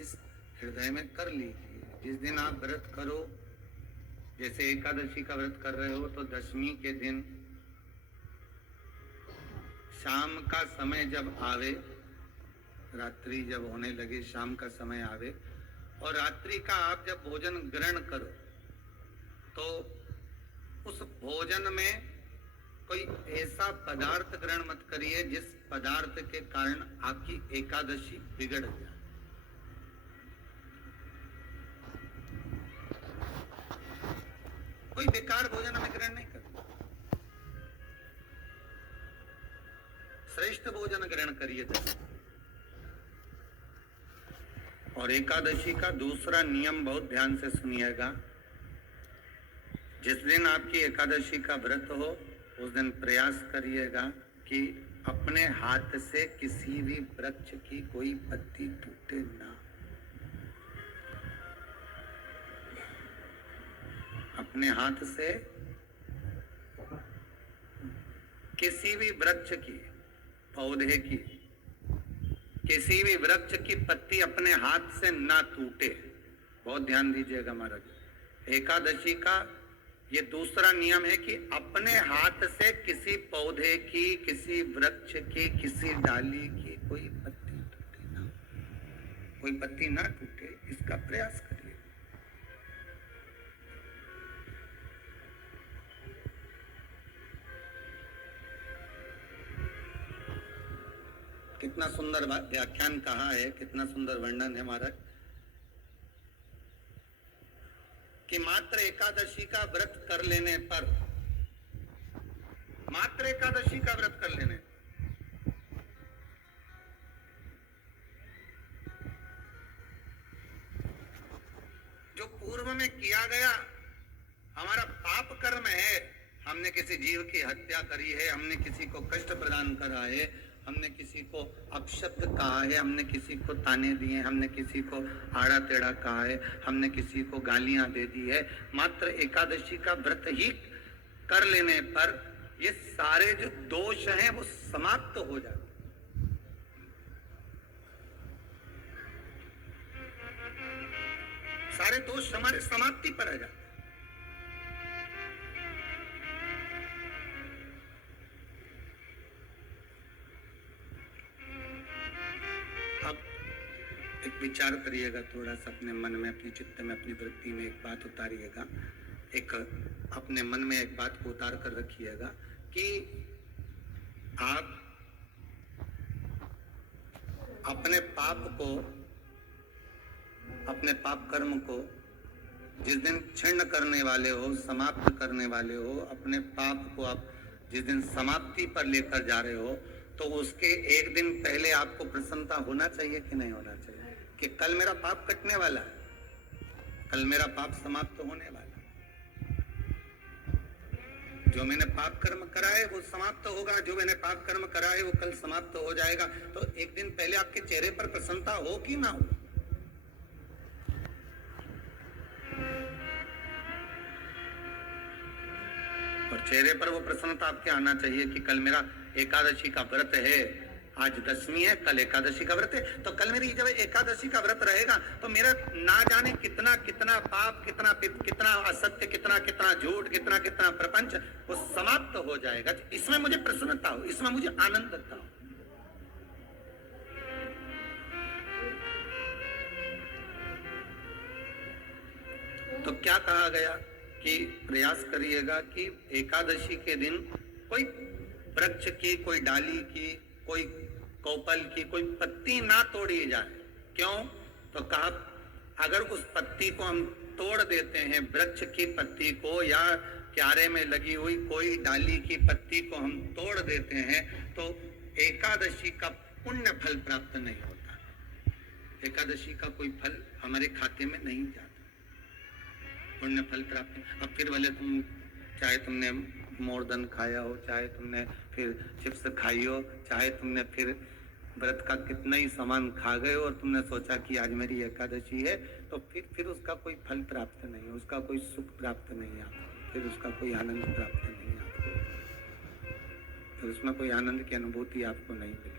इस हृदय में कर लीजिए। जिस दिन आप व्रत करो, जैसे एकादशी का व्रत कर रहे हो, तो दशमी के दिन शाम का समय जब आवे, रात्रि जब होने लगे, शाम का समय आवे और रात्रि का आप जब भोजन ग्रहण करो, तो उस भोजन में कोई ऐसा पदार्थ ग्रहण मत करिए जिस पदार्थ के कारण आपकी एकादशी बिगड़ जाए। कोई बेकार भोजन हमें ग्रहण नहीं करना, श्रेष्ठ भोजन ग्रहण करिए। और एकादशी का दूसरा नियम बहुत ध्यान से सुनिएगा। जिस दिन आपकी एकादशी का व्रत हो, उस दिन प्रयास करिएगा कि अपने हाथ से किसी भी वृक्ष की कोई पत्ती टूटे ना। अपने हाथ से किसी भी वृक्ष की, पौधे की, किसी भी वृक्ष की पत्ती अपने हाथ से ना टूटे। बहुत ध्यान दीजिएगा महाराज। एकादशी का ये दूसरा नियम है कि अपने हाथ से किसी पौधे की, किसी वृक्ष की, किसी डाली की कोई पत्ती टूटे ना, कोई पत्ती ना टूटे, इसका प्रयास करिए। कितना सुंदर व्याख्यान कहा है, कितना सुंदर वर्णन है महाराज कि मात्र एकादशी का व्रत कर लेने पर, मात्र एकादशी का व्रत कर लेने, जो पूर्व में किया गया हमारा पाप कर्म है, हमने किसी जीव की हत्या करी है, हमने किसी को कष्ट प्रदान करा है, हमने किसी को अपशब्द कहा है, हमने किसी को ताने दिए, हमने किसी को आड़ा टेढ़ा कहा है, हमने किसी को गालियां दे दी है, मात्र एकादशी का व्रत ही कर लेने पर ये सारे जो दोष हैं वो समाप्त हो जाते हैं। सारे दोष हमारे समाप्ति पर आ जाते हैं। अब एक विचार करिएगा, थोड़ा सा अपने मन में, अपनी चित्त में, अपनी वृत्ति में एक बात उतारिएगा। एक अपने मन में एक बात को उतार कर रखिएगा कि आप अपने पाप को, अपने पाप कर्म को जिस दिन क्षीण करने वाले हो, समाप्त करने वाले हो, अपने पाप को आप जिस दिन समाप्ति पर लेकर जा रहे हो, तो उसके एक दिन पहले आपको प्रसन्नता होना चाहिए कि नहीं होना चाहिए कि कल मेरा पाप कटने वाला है, कल मेरा पाप समाप्त होने वाला है, जो मैंने पाप कर्म करा है वो समाप्त होगा, जो मैंने पाप कर्म करा है वो कल समाप्त हो जाएगा। तो एक दिन पहले आपके चेहरे पर प्रसन्नता हो कि ना हो? और चेहरे पर वो प्रसन्नता आपके आना चाहिए कि कल मेरा एकादशी का व्रत है, आज दशमी है, कल एकादशी का व्रत है, तो कल मेरी जब एकादशी का व्रत रहेगा तो मेरा ना जाने कितना कितना पाप, कितना असत्य, कितना झूठ, कितना प्रपंच वो समाप्त हो जाएगा। इसमें मुझे प्रसन्नता हो, इसमें मुझे आनंदता हो। तो क्या कहा गया कि प्रयास करिएगा कि एकादशी के दिन कोई वृक्ष की, कोई डाली की, कोई कोपल की कोई पत्ती ना तोड़ी जाए। क्यों? तो कहा अगर उस पत्ती को हम तोड़ देते हैं, वृक्ष की पत्ती को या क्यारे में लगी हुई कोई डाली की पत्ती को हम तोड़ देते हैं, तो एकादशी का पुण्य फल प्राप्त नहीं होता, एकादशी का कोई फल हमारे खाते में नहीं जाता, पुण्य फल प्राप्त। अब फिर भले तुम, चाहे तुमने मोरदन खाया हो, चाहे तुमने फिर चिप्स खाई हो, चाहे तुमने फिर व्रत का कितना ही सामान खा गए हो और तुमने सोचा कि आज मेरी एकादशी है, तो फिर उसका कोई फल प्राप्त नहीं, उसका कोई सुख प्राप्त नहीं आता, फिर उसका कोई आनंद प्राप्त नहीं आता, फिर उसमें कोई आनंद की अनुभूति आपको नहीं मिलेगी।